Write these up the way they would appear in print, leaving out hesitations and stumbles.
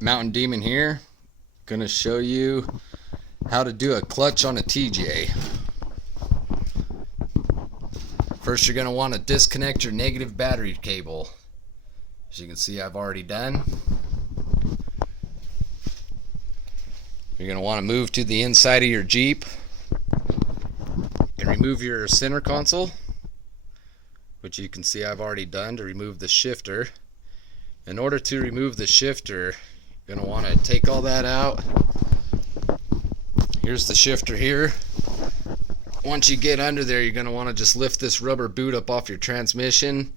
Mountain Demon here. Gonna show you how to do a clutch on a TJ. First, you're gonna want to disconnect your negative battery cable. As you can see, I've already done. You're gonna want to move to the inside of your Jeep and remove your center console, which you can see I've already done, to remove the shifter. In order to remove the shifter, you're gonna want to take all that out. Here's the shifter here. Once you get under there, you're gonna want to just lift this rubber boot up off your transmission.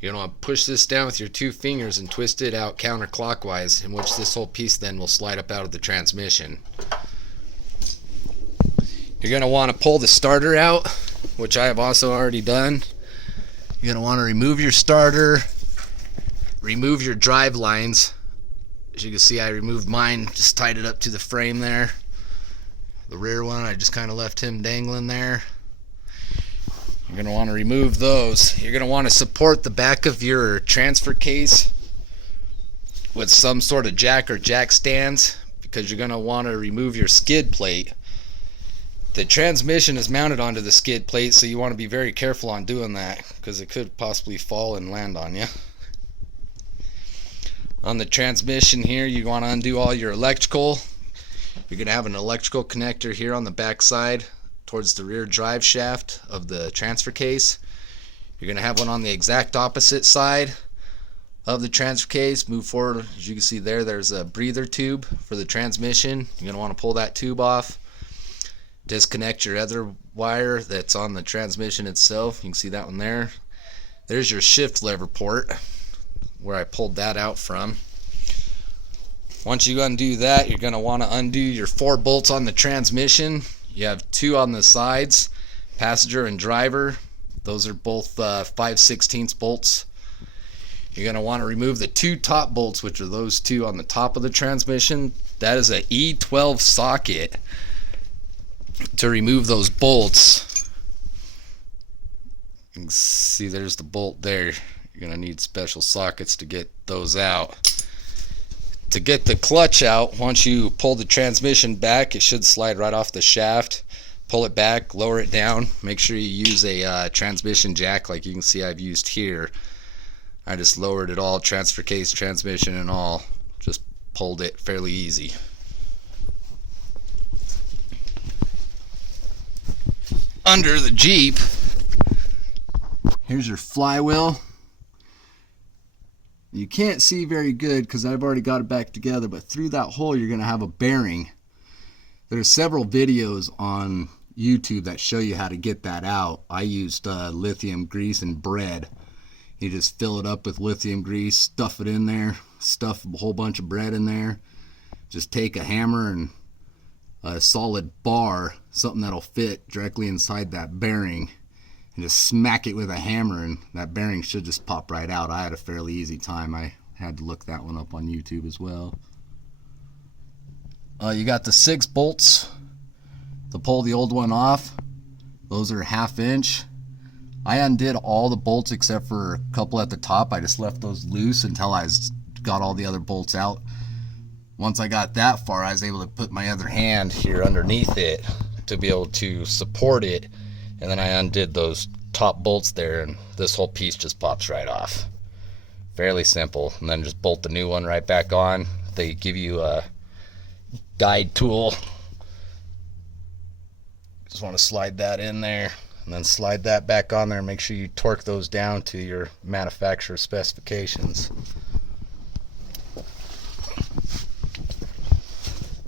You're gonna want to push this down with your 2 fingers and twist it out counterclockwise, in which this whole piece then will slide up out of the transmission. You're gonna want to pull the starter out, which I have also already done. You're gonna want to remove your starter, remove your drive lines. As you can see, I removed mine, just tied it up to the frame there. The rear one, I just kind of left him dangling there. You're going to want to remove those. You're going to want to support the back of your transfer case with some sort of jack or jack stands, because you're going to want to remove your skid plate. The transmission is mounted onto the skid plate, so you want to be very careful on doing that, because it could possibly fall and land on you. On the transmission here, you want to undo all your electrical. You're going to have an electrical connector here on the back side towards the rear drive shaft of the transfer case. You're going to have one on the exact opposite side of the transfer case. Move forward. As you can see there's a breather tube for the transmission. You're going to want to pull that tube off. Disconnect your other wire that's on the transmission itself. You can see that one there. There's your shift lever port, where I pulled that out from. Once you undo that, you're going to want to undo your 4 bolts on the transmission. You have 2 on the sides, passenger and driver. Those are both 5/16 bolts. You're going to want to remove the 2 top bolts, which are those 2 on the top of the transmission. That is a E12 socket. To remove those bolts, you can see there's the bolt there. You're going to need special sockets to get those out. To get the clutch out, once you pull the transmission back, it should slide right off the shaft. Pull it back, lower it down. Make sure you use a transmission jack like you can see I've used here. I just lowered it all, transfer case, transmission and all. Just pulled it fairly easy. Under the Jeep, here's your flywheel. You can't see very good because I've already got it back together, but through that hole you're going to have a bearing. There's several videos on YouTube that show you how to get that out. I used lithium grease and bread. You just fill it up with lithium grease, stuff it in there, stuff a whole bunch of bread in there. Just take a hammer and a solid bar, something that'll fit directly inside that bearing, and just smack it with a hammer, and that bearing should just pop right out. I had a fairly easy time. I had to look that one up on YouTube as well. You got the 6 bolts to pull the old one off. Those are 1/2 inch. I undid all the bolts except for a couple at the top. I just left those loose until I got all the other bolts out. Once I got that far, I was able to put my other hand here underneath it to be able to support it. And then I undid those top bolts there, and this whole piece just pops right off. Fairly simple. And then just bolt the new one right back on. They give you a guide tool. Just want to slide that in there, and then slide that back on there. Make sure you torque those down to your manufacturer specifications.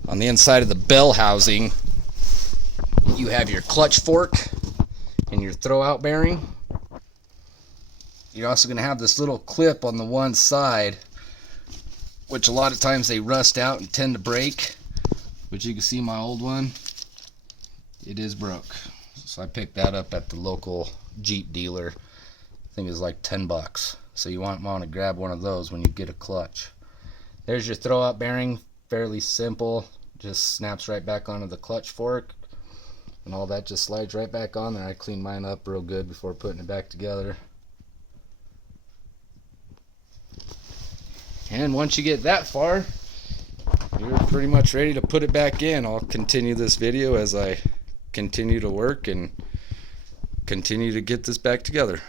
On the inside of the bell housing, you have your clutch fork and your throwout bearing. You're also going to have this little clip on the one side, which a lot of times they rust out and tend to break. But you can see my old one, it is broke. So I picked that up at the local Jeep dealer. I think it was like 10 bucks. So you want to grab one of those when you get a clutch. There's your throwout bearing. Fairly simple. Just snaps right back onto the clutch fork, and all that just slides right back on there. I cleaned mine up real good before putting it back together. And once you get that far, we're pretty much ready to put it back in. I'll continue this video as I continue to work and continue to get this back together.